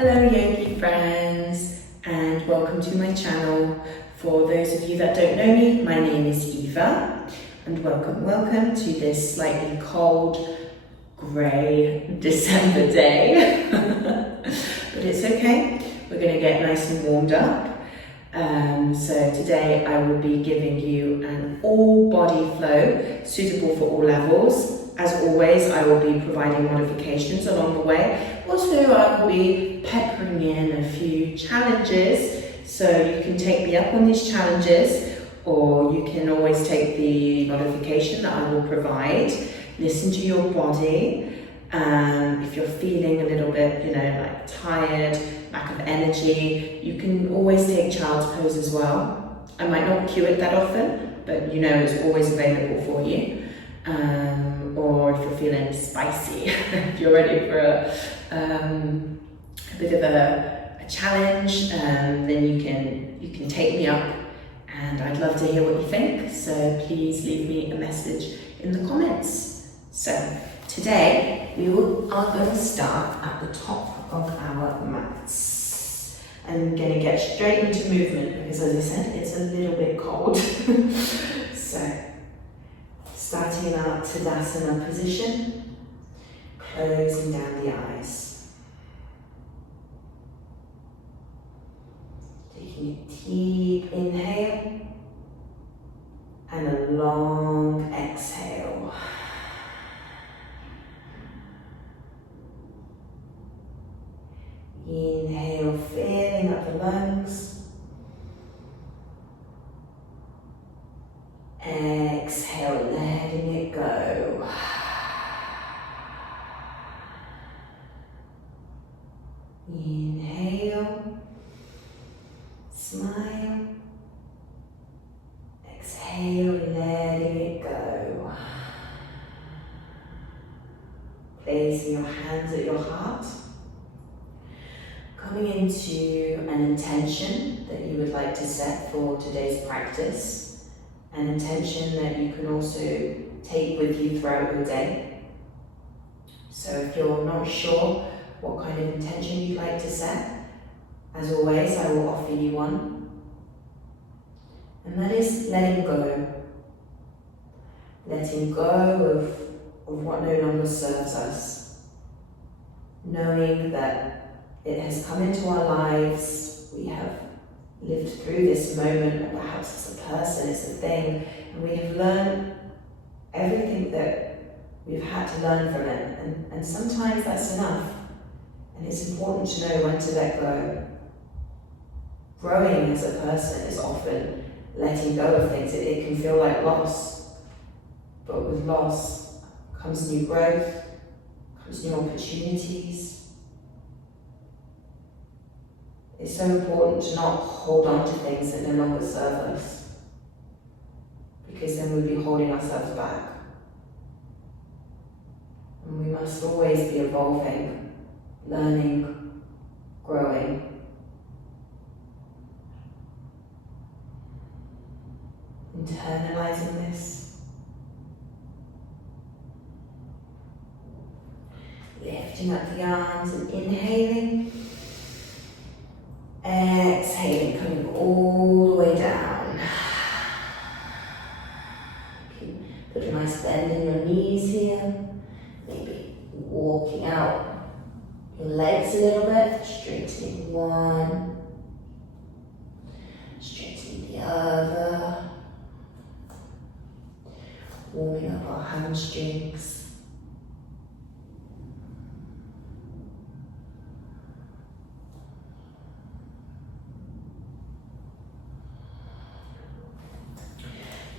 Hello yogi friends, and welcome to my channel. For those of you that don't know me, my name is Eva, and welcome to this slightly cold, grey December day. But it's okay, we're going to get nice and warmed up. So today I will be giving you an all body flow suitable for all levels. As always, I will be providing modifications along the way. Also, I will be peppering in a few challenges, so you can take me up on these challenges, or you can always take the modification that I will provide. Listen to your body. If you're feeling a little bit, like tired, lack of energy, you can always take child's pose as well. I might not cue it that often, but it's always available for you. Or if you're feeling spicy, if you're ready for a bit of a challenge, then you can take me up, and I'd love to hear what you think. So please leave me a message in the comments. So today we are going to start at the top of our mats. I'm going to get straight into movement because, as I said, it's a little bit cold. So starting in our Tadasana position, closing down the eyes. Taking a deep inhale and a long exhale. Inhale, filling up the lungs. Exhale, letting it go. Inhale, smile. Exhale, letting it go. Placing your hands at your heart. Coming into an intention that you would like to set for today's practice. An intention that you can also take with you throughout your day. So if you're not sure what kind of intention you'd like to set, as always, I will offer you one. And that is letting go. Letting go of what no longer serves us. Knowing that it has come into our lives, we have lived through this moment, or perhaps it's a person, it's a thing, and we have learned everything that we've had to learn from it, and sometimes that's enough, and it's important to know when to let go. Growing as a person is often letting go of things. It can feel like loss, but with loss comes new growth, comes new opportunities. It's so important to not hold on to things that no longer serve us, because then we'll be holding ourselves back. And we must always be evolving, learning, growing. Internalizing this. Lifting up the arms and inhaling. Exhaling, coming all the way down. Put a nice bend in your knees here. Maybe walking out your legs a little bit. Straightening one. Straightening the other. Warming up our hamstrings.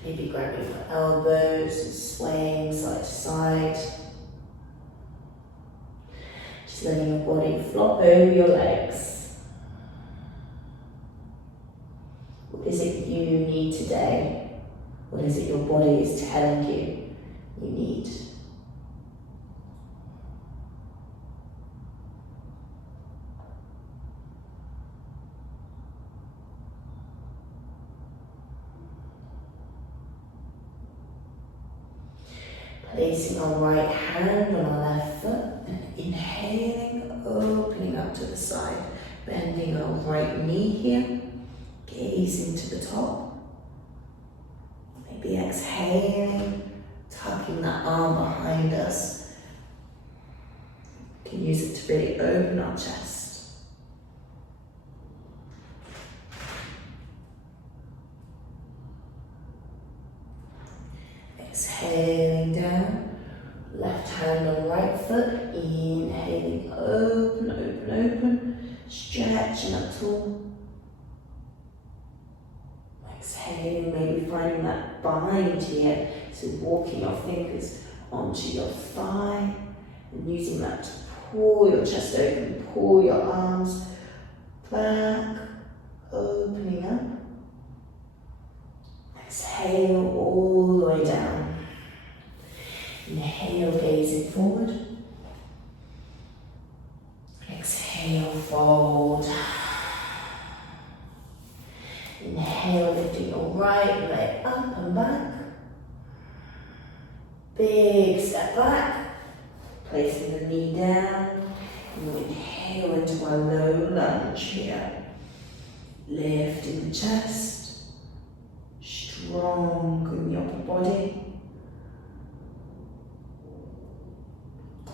Maybe grabbing your elbows and swaying side to side. Just letting your body flop over your legs. What is it you need today? What is it your body is telling you you need? Placing our right hand on our left foot and inhaling, opening up to the side. Bending our right knee here, gazing to the top. Maybe exhaling, tucking that arm behind us. You can use it to really open our chest. Exhaling down, left hand on right foot, inhaling, open, open, open, stretching up tall. Exhaling, maybe finding that bind here, so walking your fingers onto your thigh and using that to pull your chest open, pull your arms back, opening up. Exhale all the way down. Inhale, gazing forward. Exhale, fold. Inhale, lifting your right leg up and back. Big step back. Placing the knee down. And we'll inhale into our low lunge here. Lifting the chest. Strong in the upper body.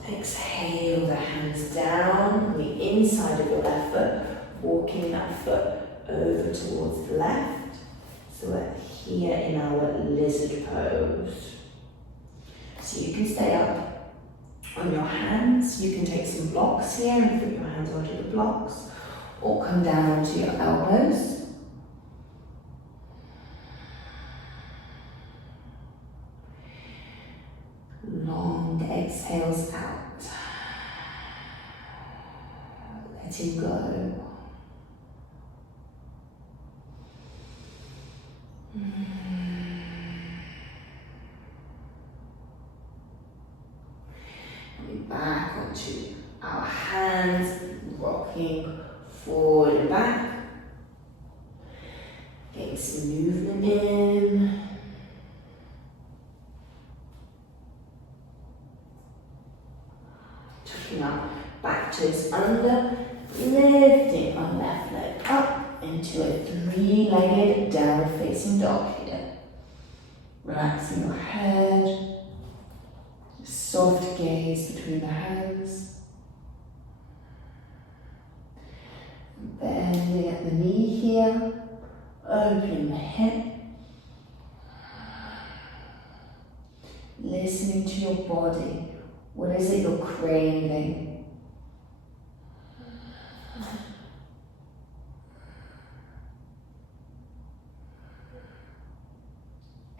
Exhale the hands down, the inside of your left foot, walking that foot over towards the left. So we're here in our lizard pose. So you can stay up on your hands. You can take some blocks here and put your hands onto the blocks, or come down to your elbows. Long exhales out. Letting go. Coming back onto our hands, rocking forward and back. Getting some movement in. Tucking our back toes under, lifting our left leg up into a three-legged downward-facing dog here. Relaxing your head, soft gaze between the hands. Bending at the knee here, opening the hip. Listening to your body. What is it you're craving?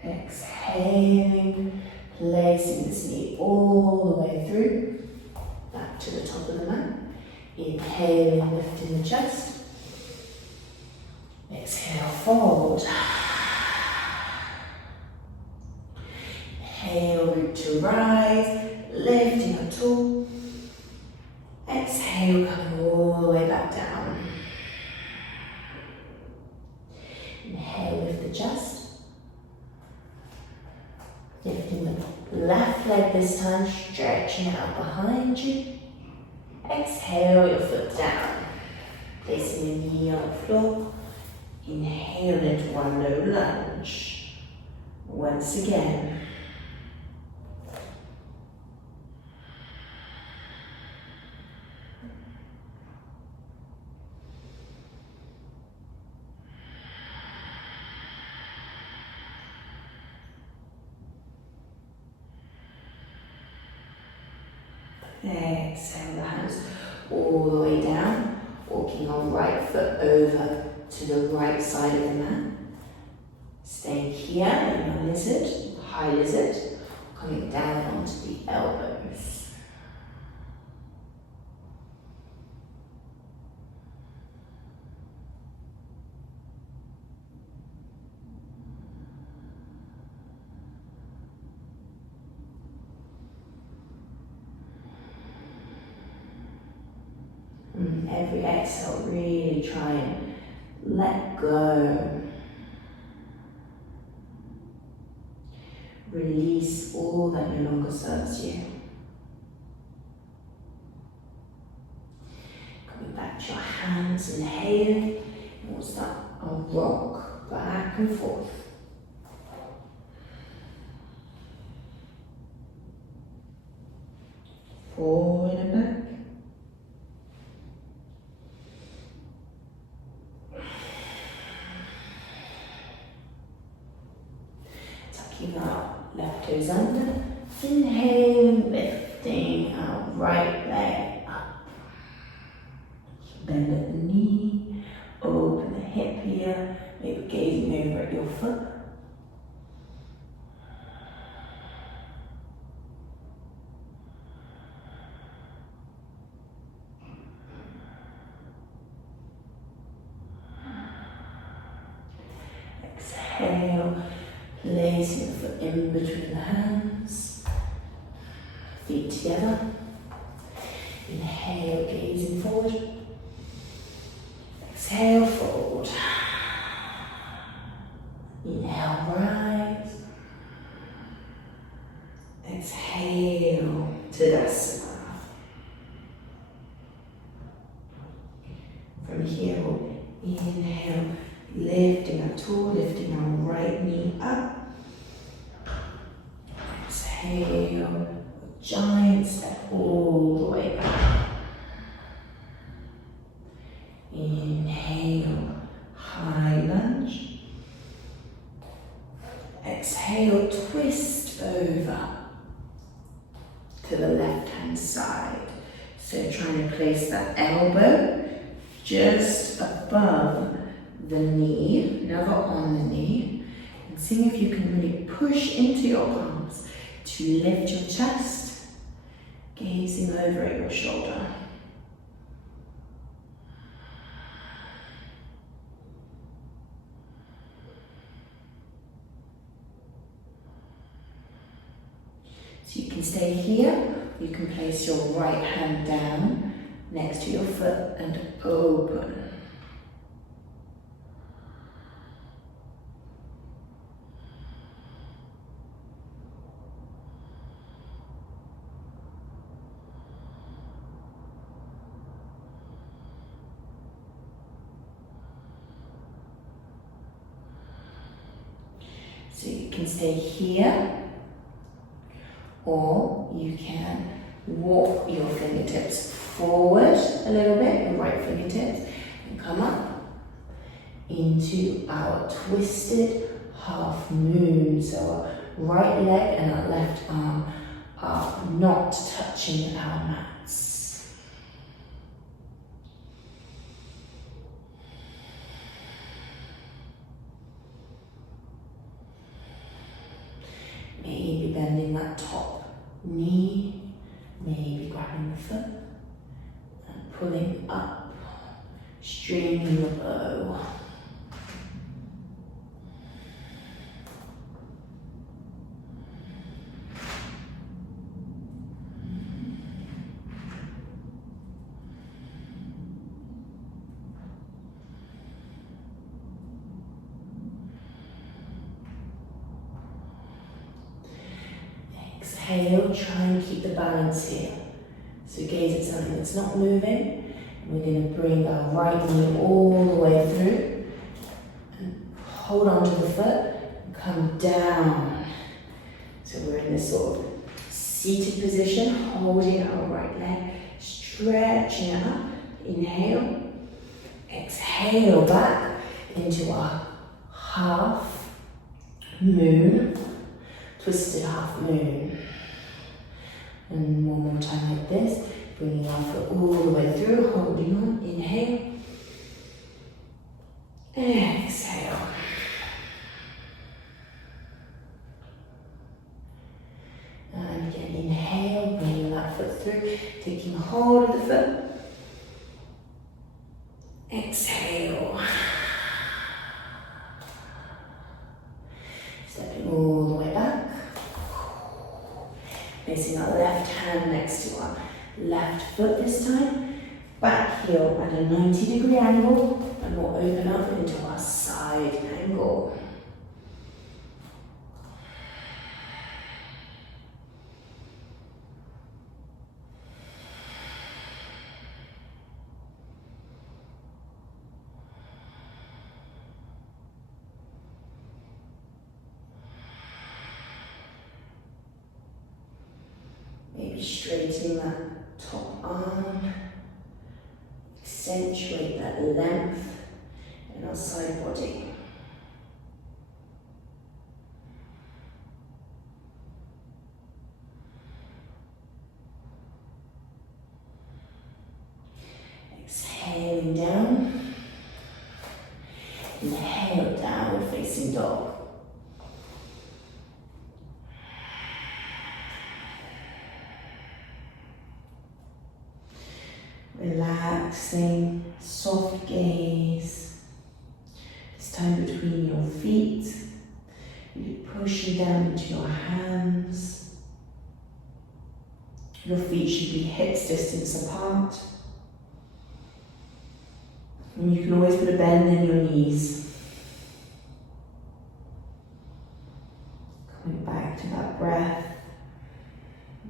Exhaling, placing this knee all the way through, back to the top of the mat. Inhaling, lifting the chest. Exhale, fold. Inhale, root to rise. Lifting up tall. Exhale, coming all the way back down. Inhale, lift the chest. Lifting the left leg this time, stretching out behind you. Exhale your foot down. Placing your knee on the floor. Inhale into one low lunge. Once again. Exhale the hands all the way down, walking our right foot over to the right side of the mat. Staying here in your lizard, high lizard, coming down onto the elbows. Every exhale, really try and let go. Release all that no longer serves you. Coming back to your hands, inhale. And we'll start a rock back and forth. Forward and back. Tucking our left toes under. Inhale, lifting our right leg up. Bend at the knee, open the hip here, maybe gazing over at your foot. Exhale, placing the foot in between the hands, feet together. Inhale, gazing forward. Exhale, fold. Inhale, rise. Exhale, Tadasana. From here, we'll inhale, lifting up tall, lifting our right knee up. Exhale, giant step all the way back. Inhale, high lunge. Exhale, twist over to the left hand side. So trying to place that elbow just above the knee, never on the knee. And seeing if you can really push into your palms to lift your chest, gazing over at your shoulder. So you can stay here, you can place your right hand down next to your foot and open. So you can stay here, or you can walk your fingertips forward a little bit, your right fingertips, and come up into our twisted half moon. So our right leg and our left arm are not touching our mats. Maybe bending that top knee, maybe grabbing the foot and pulling up, stringing the bow. Exhale, try and keep the balance here. So gaze at something that's not moving. We're going to bring our right knee all the way through and hold on to the foot and come down. So we're in this sort of seated position, holding our right leg, stretching it up. Inhale, exhale back into our half moon, twisted half moon. And one more time like this, bringing our foot all the way through, holding on, inhale, exhale. And again, inhale, bringing that foot through, taking hold of the foot, exhale. Stepping all the way back. Placing our left hand next to our left foot this time. Back heel at a 90-degree angle, and we'll open up into our side angle. Maybe straightening that top arm. Accentuate that length in our side body. Exhaling down. Inhale, downward facing dog. Relaxing, soft gaze. This time between your feet. You're pushing down into your hands. Your feet should be hips distance apart. And you can always put a bend in your knees. Coming back to that breath,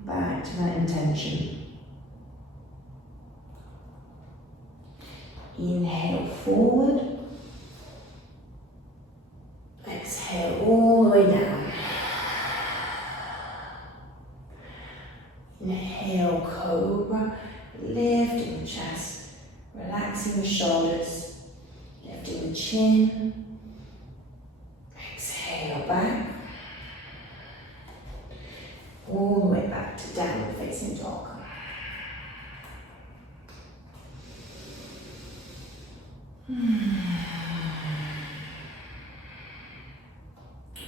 back to that intention. Inhale forward. Exhale all the way down. Inhale, cobra, lifting the chest, relaxing the shoulders, lifting the chin. Exhale back. All the way back to downward facing dog.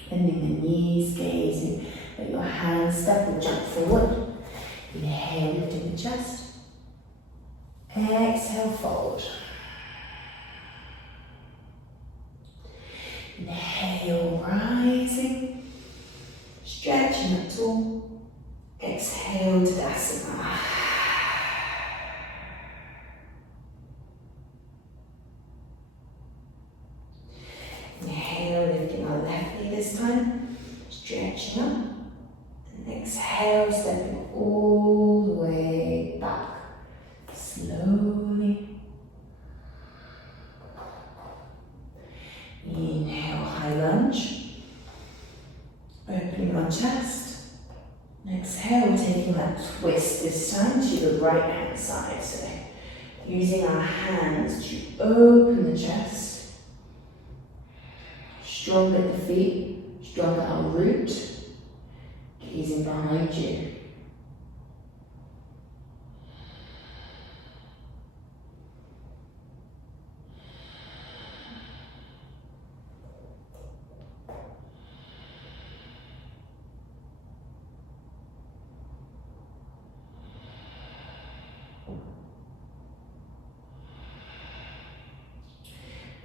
Bending the knees, gazing at your hands, step or jump forward. Inhale, lifting the chest. Exhale, fold. Inhale, rising, stretching up tall. Exhale, Tadasana. Inhale, lifting our left knee this time, stretching up. And exhale, stepping all the way back. Slowly. Inhale, high lunge. Opening our chest. And exhale, taking that twist this time to the right hand side. So using our hands to open the chest. Strong at the feet, strong at our root, gazing behind you.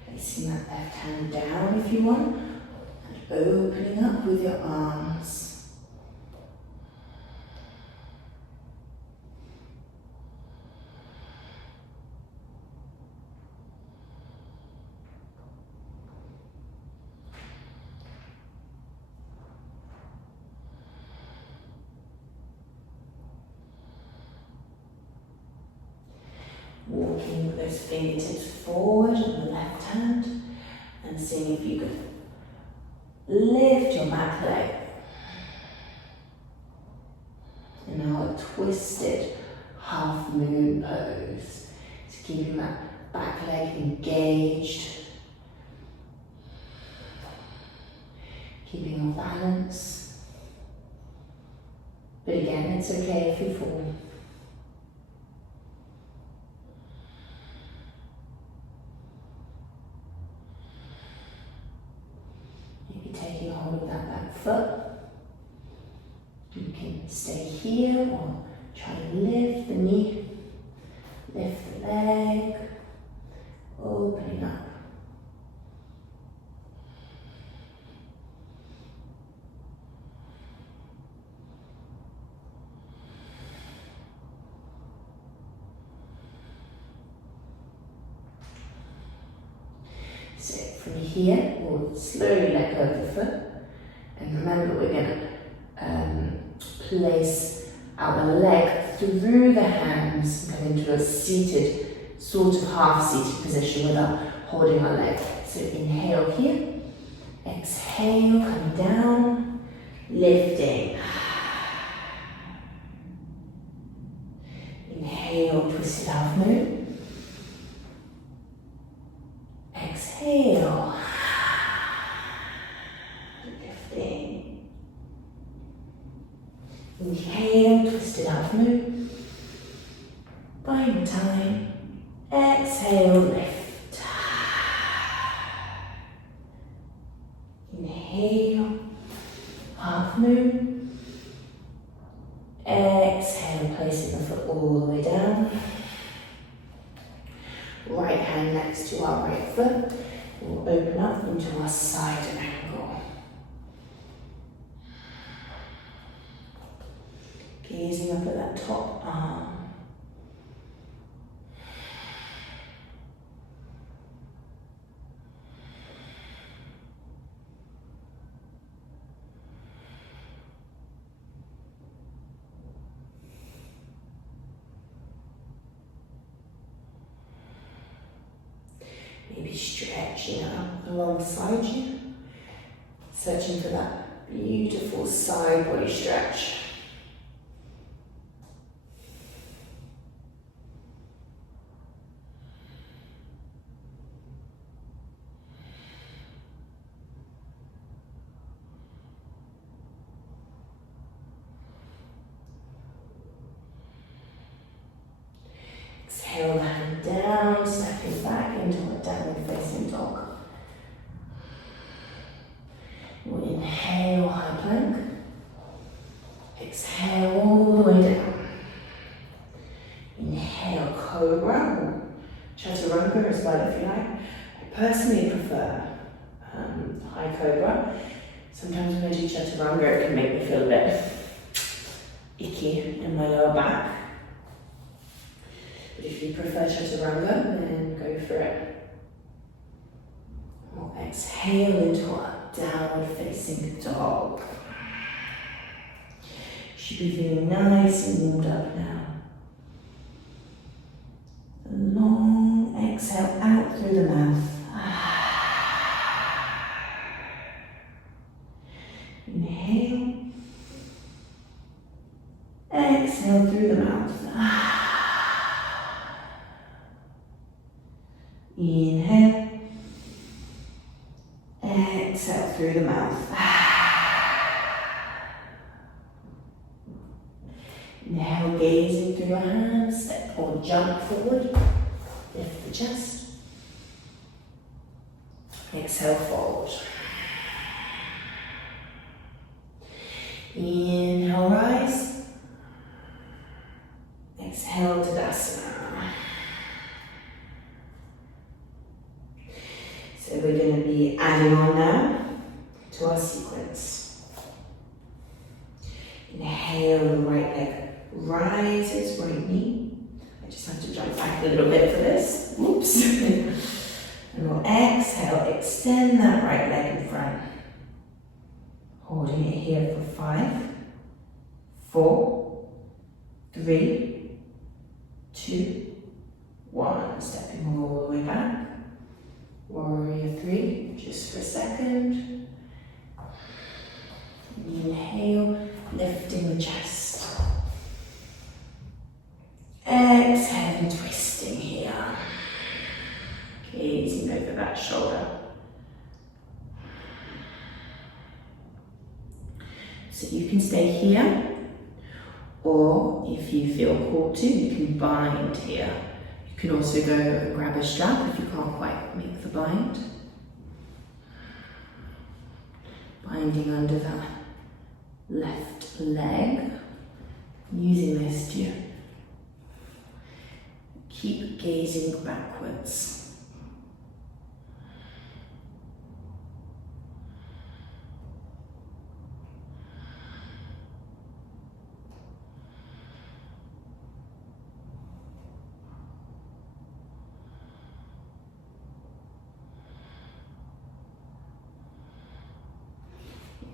Placing that left hand down if you want, and opening up with your arms. Walking with those fingertips forward on the left hand and seeing if you could lift your back leg in our twisted half moon pose. So keeping that back leg engaged, keeping our balance. But again, it's okay if you fall. Taking hold of that back foot. You can stay here or try to lift the knee, lift the leg, opening up. So from here, we'll slowly let go of the foot. And remember, we're going to place our leg through the hands and come into a seated, sort of half-seated position without holding our leg. So inhale here, exhale, come down, lifting. twisted half moon. Exhale. Lifting. Inhale, twisted half moon. Final time. Exhale, lift. Inhale, half moon. Exhale, placing the foot all the way down. Right hand next to our right foot. We'll open up into our side angle. Gazing up at that top arm. Maybe stretching up alongside you, searching for that beautiful side body stretch. Exhale the hand down, stepping back into a downward facing dog. We'll inhale, high plank. Exhale all the way down. Inhale, cobra, or chaturanga as well if you like. I personally prefer high cobra. Sometimes when I do chaturanga it can make me feel a bit icky in my lower back. But if you prefer chaturanga, then go for it. We'll exhale into our downward facing dog. Should be feeling nice and warmed up now. A long exhale out through the mouth. Inhale. Exhale through the mouth. Inhale. Exhale through the mouth. Inhale, gazing through your hands, step or jump forward, lift the chest. Exhale, fold. Inhale, rise. Exhale, Tadasana. So we're going to be adding on now to our sequence. Inhale, the right leg rises, right knee. I just have to jump back a little bit for this. Oops. And we'll exhale, extend that right leg in front. Holding it here for 5, 4, 3, 2, 1. Stepping all the way back. Warrior 3, just for a second. Inhale, lifting the chest. Exhale, twisting here. Gazing over that shoulder. So you can stay here, or if you feel called to, you can bind here. You can also go and grab a strap if you can't quite make the bind. Binding under that left leg, using this to keep gazing backwards.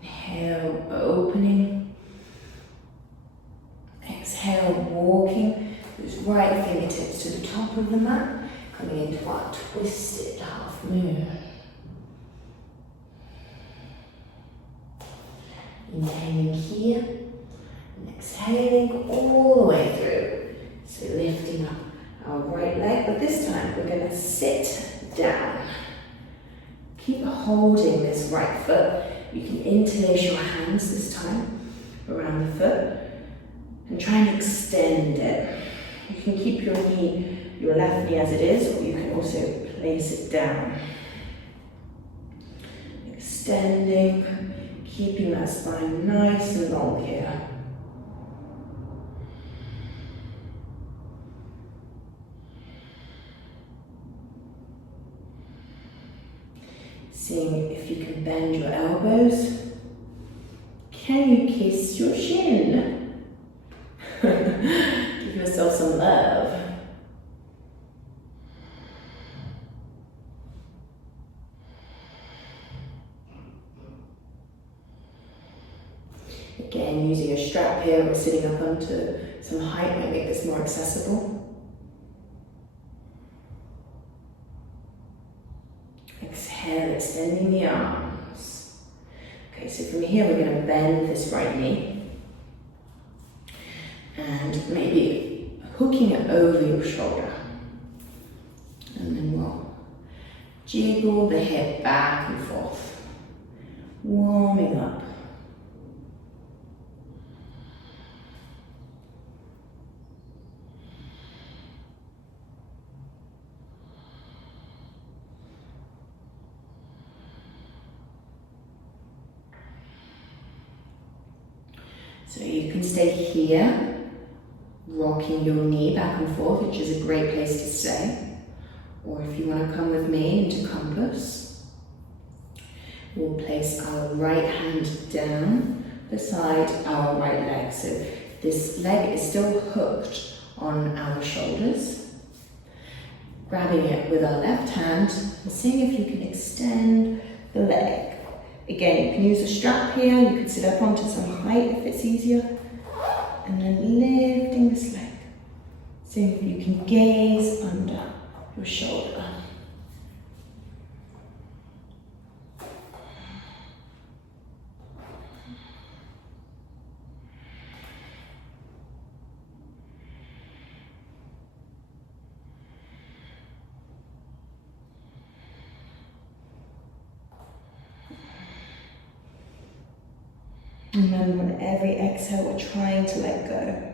Inhale, opening. Exhale, walking those right fingertips to the top of the mat, coming into our twisted half moon. Inhaling here, and exhaling all the way through. So lifting up sit down. Keep holding this right foot. You can interlace your hands this time around the foot and try and extend it. You can keep your knee, your left knee as it is, or you can also place it down. Extending, keeping that spine nice and long here. Seeing if you can bend your elbows. Can you kiss your shin? Give yourself some love. Again, using a strap here or sitting up onto some height might make this more accessible. Exhale, extending the arms. Okay, so from here we're going to bend this right knee and maybe hooking it over your shoulder. And then we'll jiggle the hip back and forth, warming up. So you can stay here, rocking your knee back and forth, which is a great place to stay. Or if you want to come with me into compass, we'll place our right hand down beside our right leg. So this leg is still hooked on our shoulders. Grabbing it with our left hand and seeing if you can extend the leg. Again, you can use a strap here, you can sit up onto some height if it's easier. And then lifting this leg. Seeing if you can gaze under your shoulder. And then on every exhale, we're trying to let go.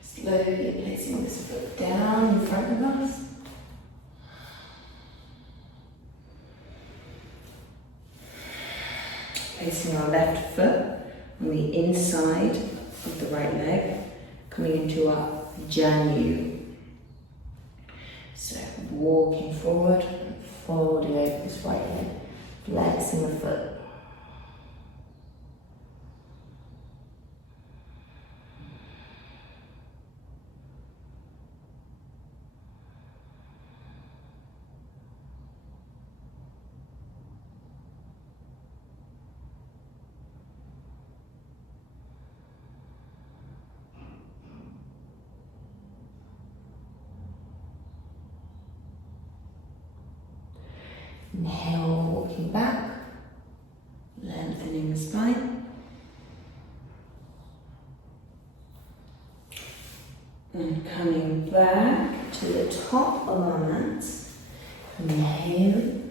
Slowly placing this foot down in front of us. Placing our left foot on the inside of the right leg, coming into our Janu. So walking forward and folding over this right leg, flexing the foot. Inhale, walking back, lengthening the spine. And coming back to the top of our mat. Inhale.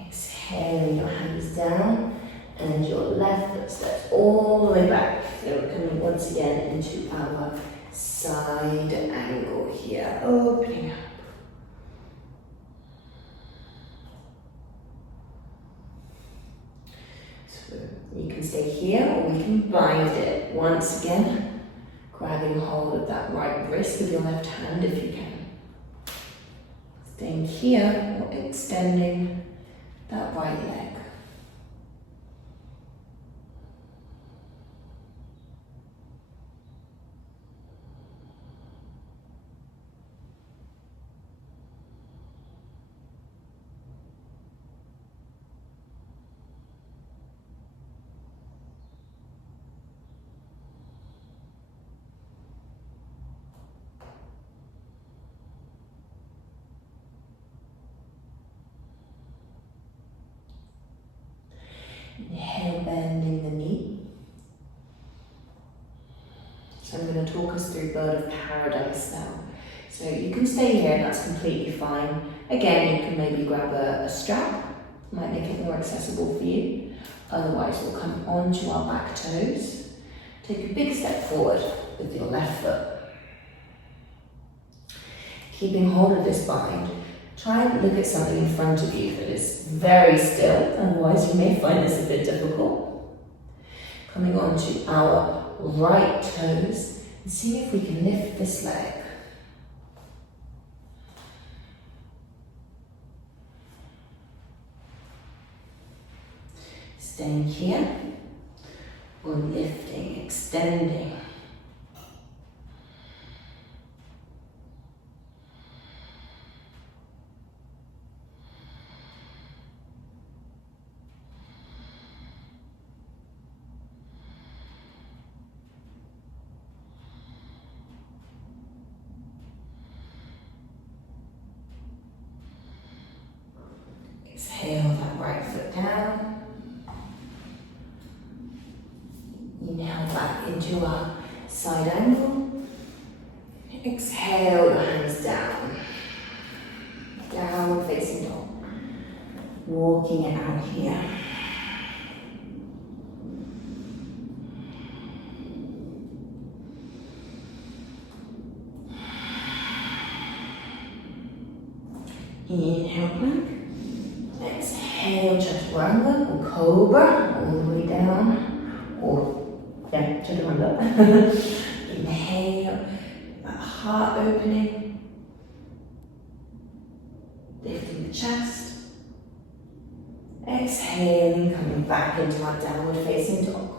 Exhale, your hands down and your left foot steps all the way back. So we're coming once again into our side angle here, opening up. You can stay here or we can bind it. Once again, grabbing hold of that right wrist with your left hand if you can. Staying here or extending that right leg. comes through bird of paradise now. So you can stay here, that's completely fine. Again, you can maybe grab a strap, might make it more accessible for you. Otherwise, we'll come onto our back toes. Take a big step forward with your left foot. Keeping hold of this bind, try and look at something in front of you that is very still, otherwise you may find this a bit difficult. Coming onto our right toes and see if we can lift this leg. Staying here, or lifting, extending. Exhale that right foot down. Inhale back into our side angle. Exhale your hands down. Downward facing dog. Walking it out here. Inhale back. Exhale chaturanga or cobra all the way down. Or chaturanga. Inhale, that heart opening. Lifting the chest. Exhaling, coming back into our downward facing dog.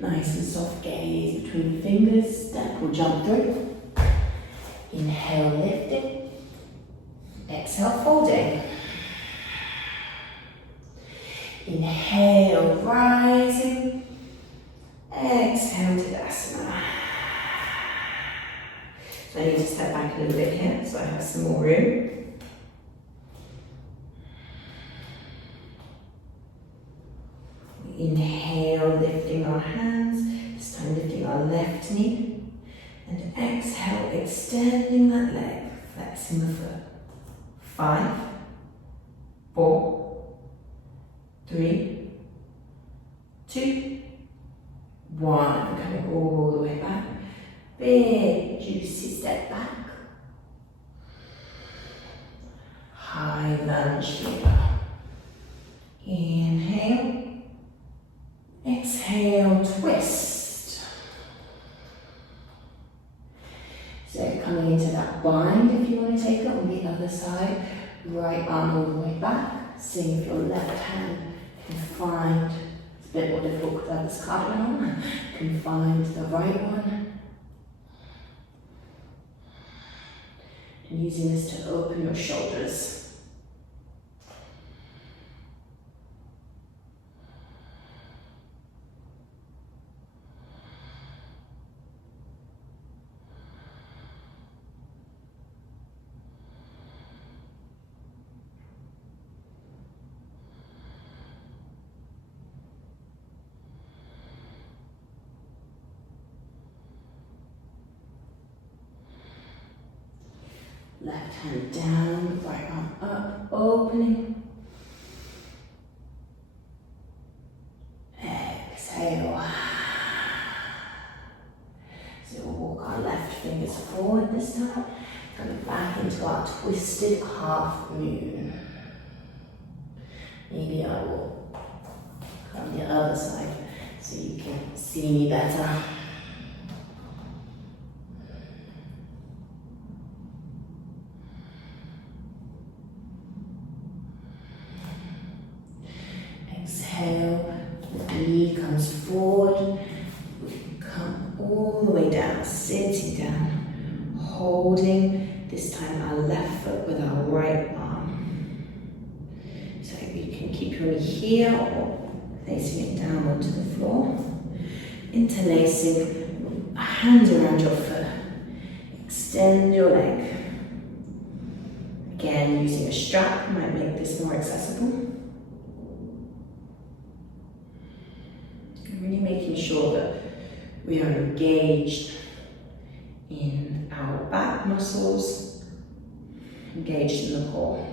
Nice and soft gaze between fingers, step or jump through. Inhale, lifting. Exhale, folding. Inhale, rising. Exhale, Tadasana. So I need to step back a little bit here so I have some more room. Inhale, lifting our hands, this time lifting our left knee. And exhale, extending that leg, flexing the foot. 5, 4, 3, 2, 1. Coming all the way back. Big, juicy step back. High lunge here. Inhale. Exhale, twist. So coming into that bind, if you want to take it on the other side, right arm all the way back. Seeing if your left hand can find, it's a bit more difficult because I have this cardigan on, can find the right one. And using this to open your shoulders. Left hand down, right arm up, opening. Exhale. So we'll walk our left fingers forward this time, coming back into our twisted half moon. Maybe I will come the other side so you can see me better. Exhale, the knee comes forward, we can come all the way down, sitting down, holding this time our left foot with our right arm. So you can keep your knee here or facing it down onto the floor. Interlacing, hands around your foot, extend your leg. Again, using a strap might make this more accessible. Really making sure that we are engaged in our back muscles, engaged in the core.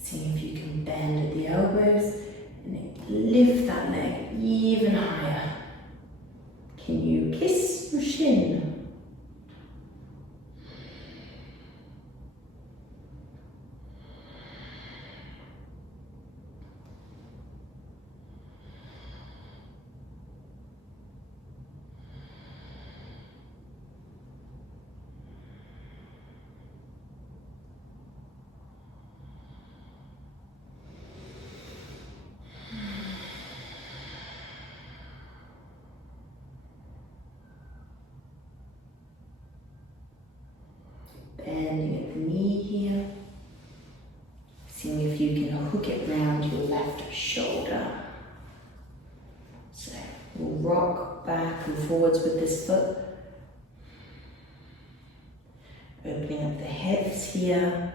See if you can bend at the elbows and lift that leg even higher. Can you kiss your shin? Bending at the knee here. Seeing if you can hook it round your left shoulder. So we'll rock back and forwards with this foot. Opening up the hips here.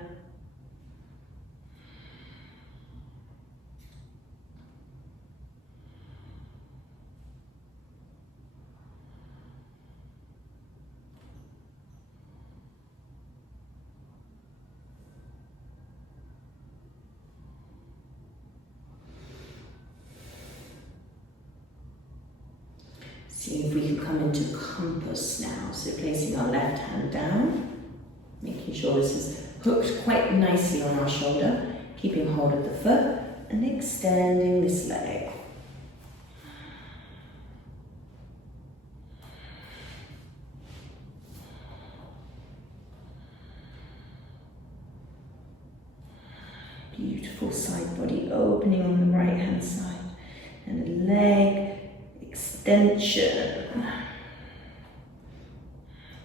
See if we can come into compass now. So placing our left hand down, making sure this is hooked quite nicely on our shoulder, keeping hold of the foot and extending this leg. Beautiful side body opening on the right hand side and a leg extension.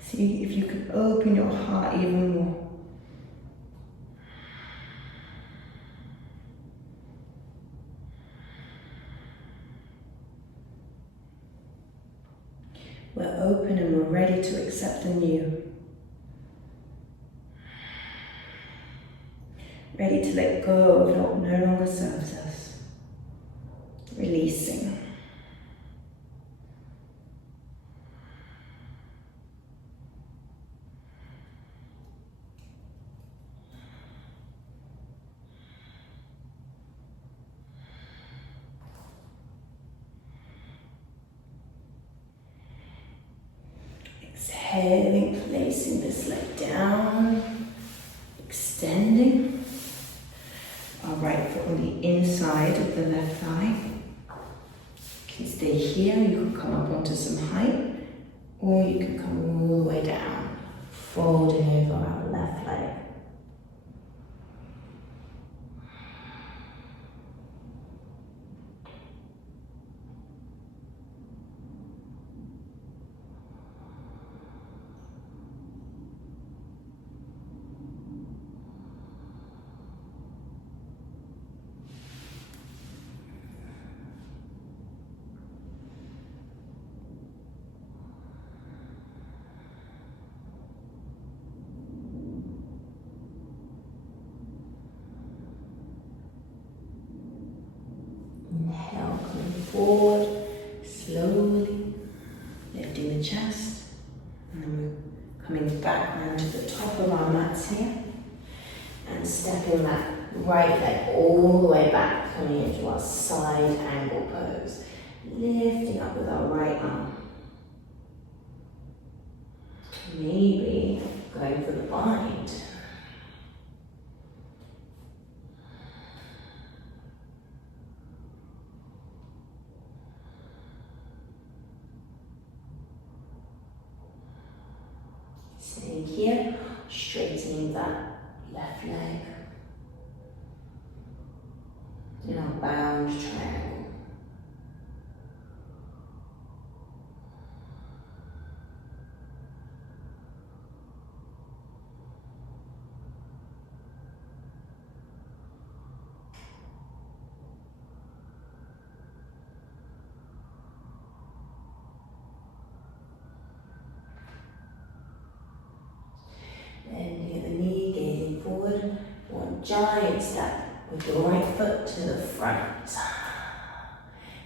See if you can open your heart even more. We're open and we're ready to accept the new. Ready to let go of what no longer serves us. Releasing. Exhaling, placing this leg down, extending. Our right foot on the inside of the left thigh. You can stay here, you can come up onto some height, or you can come all the way down, folding over our left leg. Inhale, coming forward, slowly lifting the chest, and then we're coming back round to the top of our mats here, and stepping that right leg all the way back, coming into our side angle pose, lifting up with our right arm. Maybe going for the bind. Staying here, straightening that left leg in our bound triangle. giant step with your right foot to the front.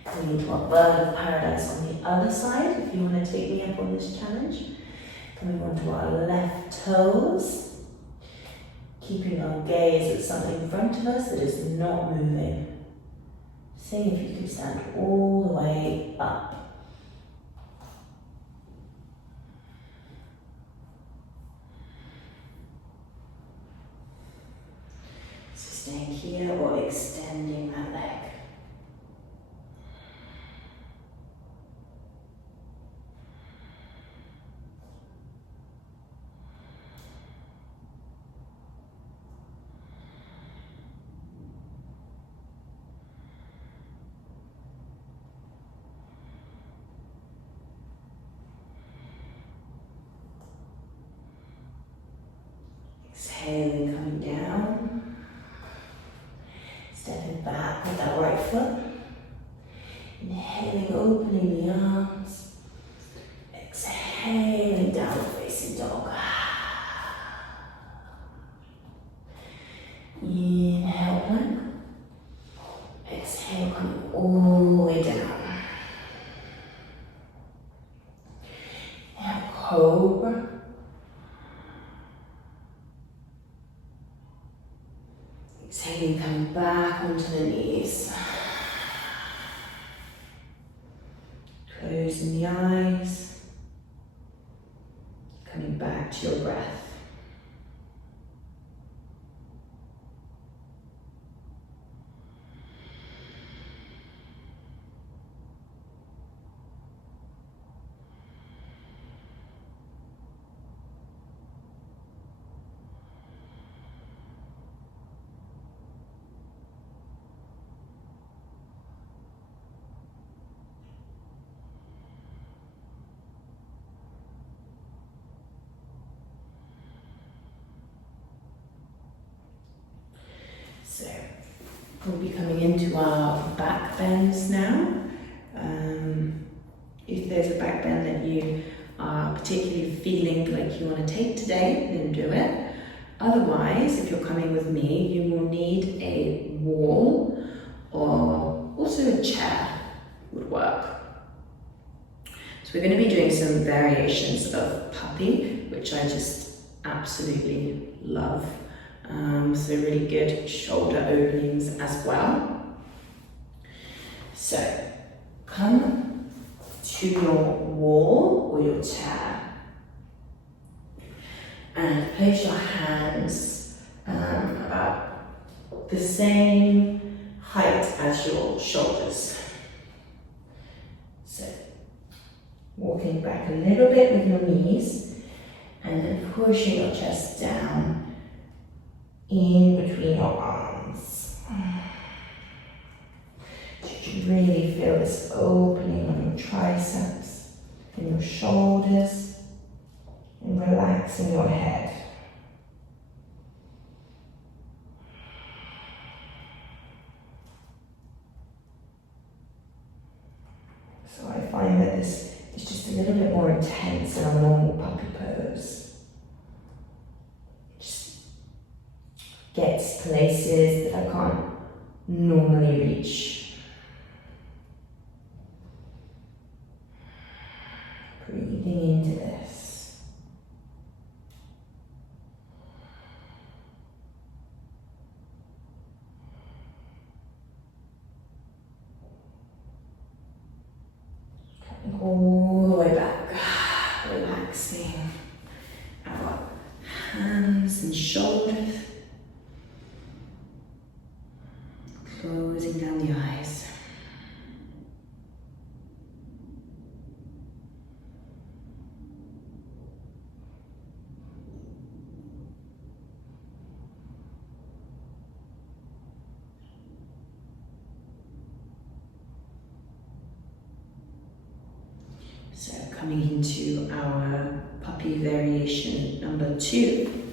Coming into our bird of paradise on the other side, if you want to take me up on this challenge. Coming onto our left toes. Keeping our gaze at something in front of us that is not moving. Seeing if you can stand all the way up. Staying here or extending that leg. Exhaling, coming down. Stepping back with that right foot. Inhaling, opening the arms. Exhaling, downward facing dog. Inhale, plank. Exhale, coming all the way down. Now, cobra. Exhaling, coming back onto the knees. Closing the eyes. Coming back to your breath. So we'll be coming into our back bends now. If there's a back bend that you are particularly feeling like you want to take today, then do it. Otherwise, if you're coming with me, you will need a wall or also a chair would work. So we're going to be doing some variations of puppy, which I just absolutely love. So really good shoulder openings as well. So come to your wall or your chair and place your hands about the same height as your shoulders. So walking back a little bit with your knees and then pushing your chest down in between your arms. So you can really feel this opening of your triceps and your shoulders and relaxing your head. So I find that this is just a little bit more intense than a normal puppy pose. Gets places that I can't normally reach. Breathing into this. Coming all the way back, relaxing our hands and shoulders. Closing down the eyes. So coming into our puppy variation number 2.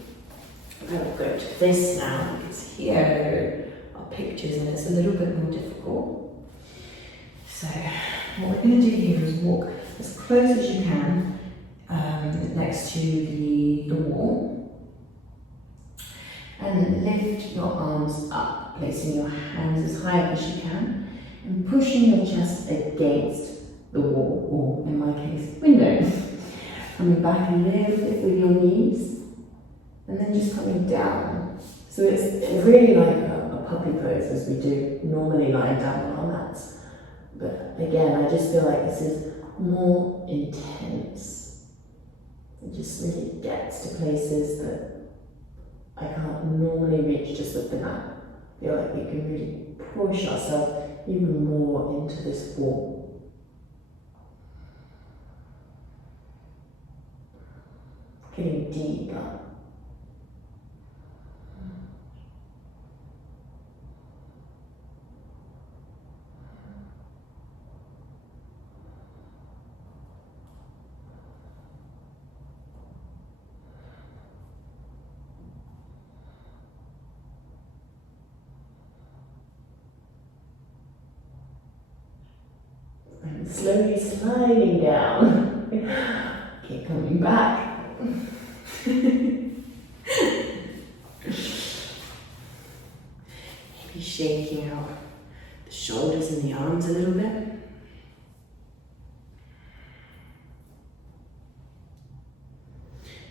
I will go to this now. It's here. Pictures and it's a little bit more difficult. So what we're going to do here is walk as close as you can next to the wall and lift your arms up, placing your hands as high up as you can, and pushing your chest against the wall, or in my case, window. Coming back a little bit with your knees, and then just coming down. So it's really like a puppy pose, as we do normally lying down on our mats. But again, I just feel like this is more intense. It just really gets to places that I can't normally reach just with the mat. I feel like we can really push ourselves even more into this wall. Getting deeper. And slowly sliding down. Keep coming back. Maybe shaking out the shoulders and the arms a little bit.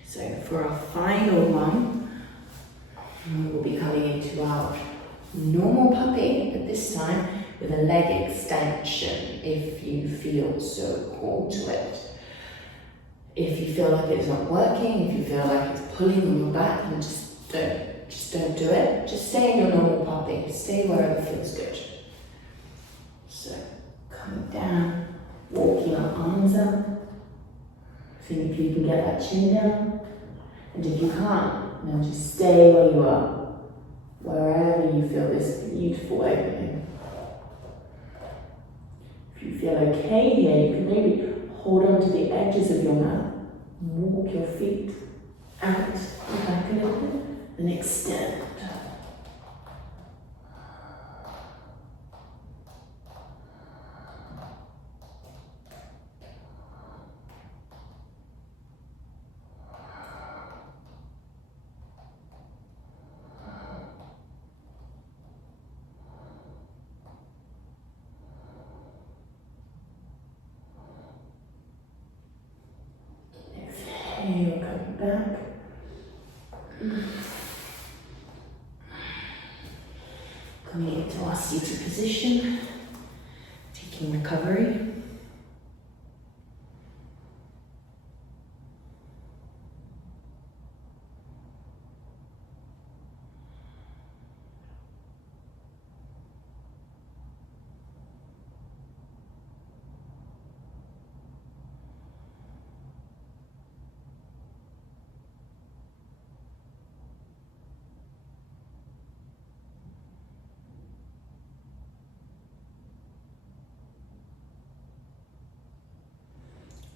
So for our final one, we'll be coming into our normal puppy at this time with a leg extension if you feel so called to it. If you feel like it's not working, if you feel like it's pulling on your back, then just don't do it. Just stay in your normal puppy. Stay wherever feels good. So coming down, walking our arms up. Seeing if you can get that chin down. And if you can't, then just stay where you are, wherever you feel this beautiful opening. If you feel okay here, you can maybe hold on to the edges of your mat. Walk your feet out and back a little bit and extend. Exhale, coming back. Coming into our seated position, taking recovery.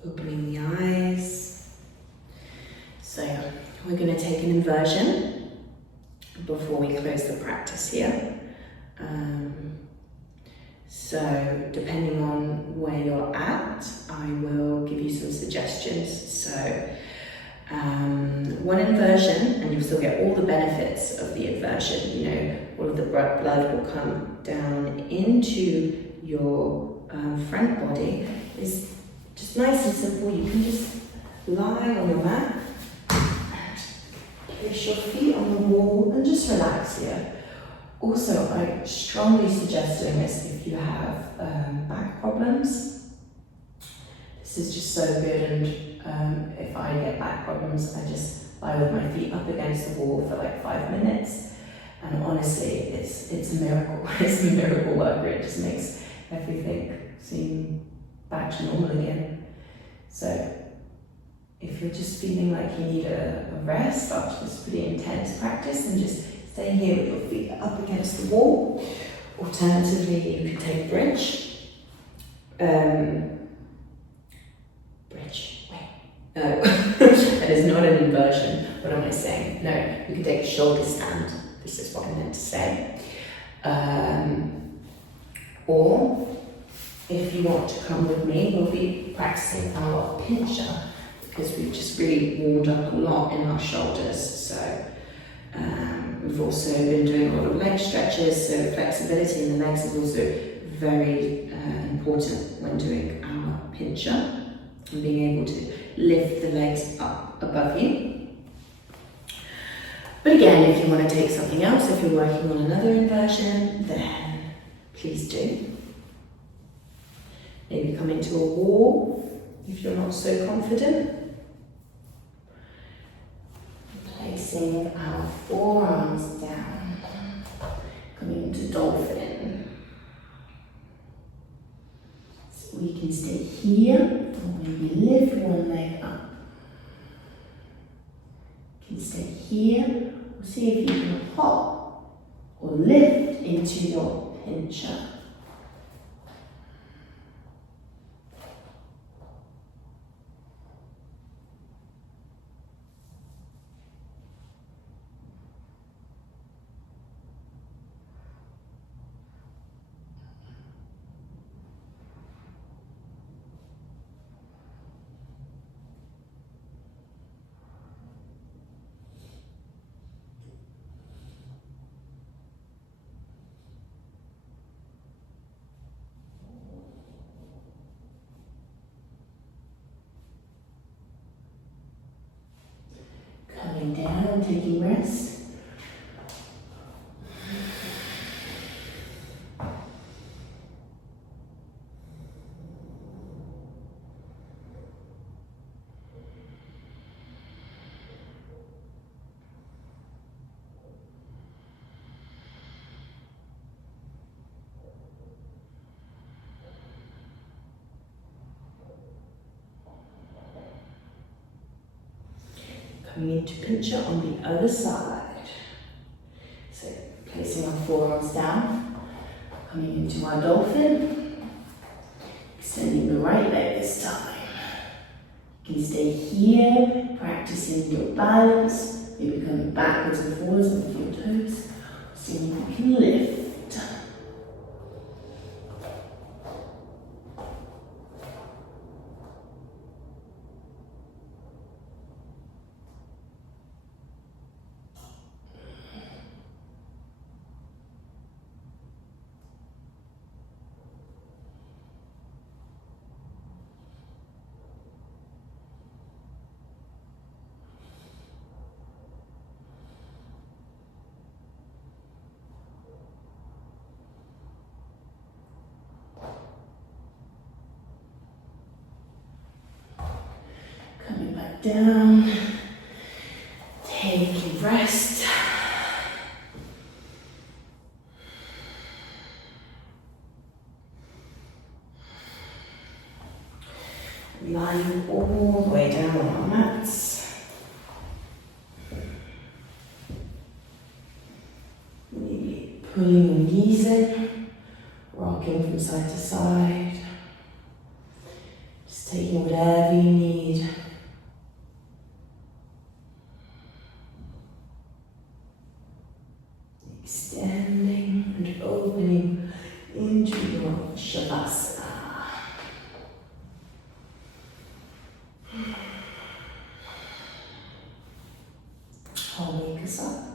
Opening the eyes. So we're going to take an inversion before we close the practice here. So depending on where you're at, I will give you some suggestions. So one inversion, and you'll still get all the benefits of the inversion. You know, all of the blood will come down into your front body. Is just nice and simple. You can just lie on your mat, place your feet on the wall and just relax here. Also, I strongly suggest doing this if you have back problems. This is just so good, and if I get back problems, I just lie with my feet up against the wall for like 5 minutes, and honestly, it's a miracle. It's a miracle worker. It just makes everything seem back to normal again. So if you're just feeling like you need a rest after this pretty intense practice, then just stay here with your feet up against the wall. Alternatively, you could take bridge. No, that is not an inversion. What am I saying? No, you could take a shoulder stand. This is what I meant to say. Or if you want to come with me, we'll be practicing our pincher because we've just really warmed up a lot in our shoulders. So We've also been doing a lot of leg stretches, so flexibility in the legs is also very important when doing our pincher, and being able to lift the legs up above you. But again, if you want to take something else, if you're working on another inversion, then please do. Maybe come into a wall if you're not so confident. Placing our forearms down, coming into dolphin. So we can stay here, or maybe lift one leg up. You can stay here, or see if you can hop or lift into your pincher. Coming down, taking rest. Coming into pincher on the other side. So placing our forearms down, coming into our dolphin, extending the right leg this time. You can stay here, practicing your balance, maybe coming backwards and forwards with your toes, seeing if you can lift. Coming back down, taking rest. Lying all the way down on our mats. Maybe pulling your knees in, rocking from side to side. Just taking whatever you need. Extending and opening into your shavasana. I'll wake us up.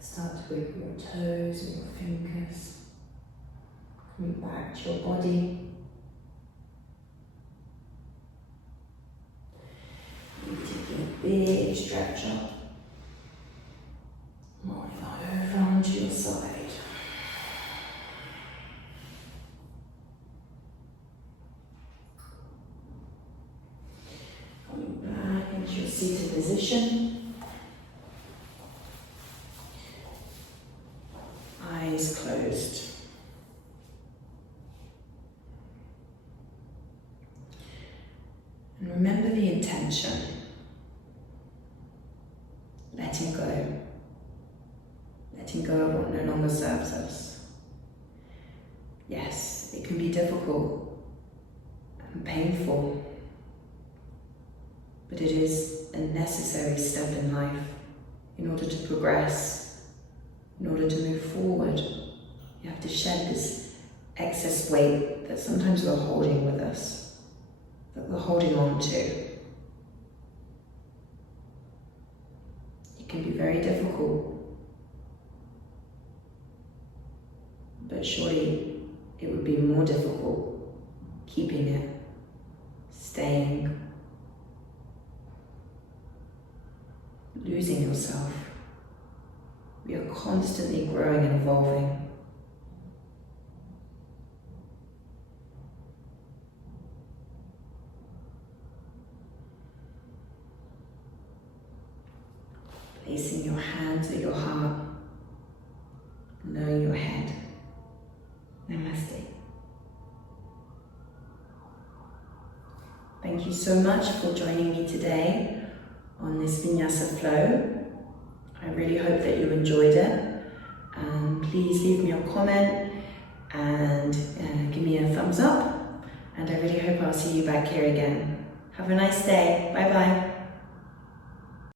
Start to wiggle your toes and your fingers. Coming back to your body. Maybe taking a big stretch up. Rolling over onto your side. Coming back into your seated position. Eyes closed. And remember the intention. Letting go. Letting go of what no longer serves us. Yes, it can be difficult and painful, but it is a necessary step in life in order to progress, in order to move forward. You have to shed this excess weight that sometimes we're holding with us, that we're holding on to. It can be very difficult, but surely it would be more difficult keeping it, staying, losing yourself. We are constantly growing and evolving. Placing your hands at your heart, lowering your head. Namaste. Thank you so much for joining me today on this vinyasa flow. I really hope that you enjoyed it. Please leave me a comment and give me a thumbs up. And I really hope I'll see you back here again. Have a nice day. Bye bye.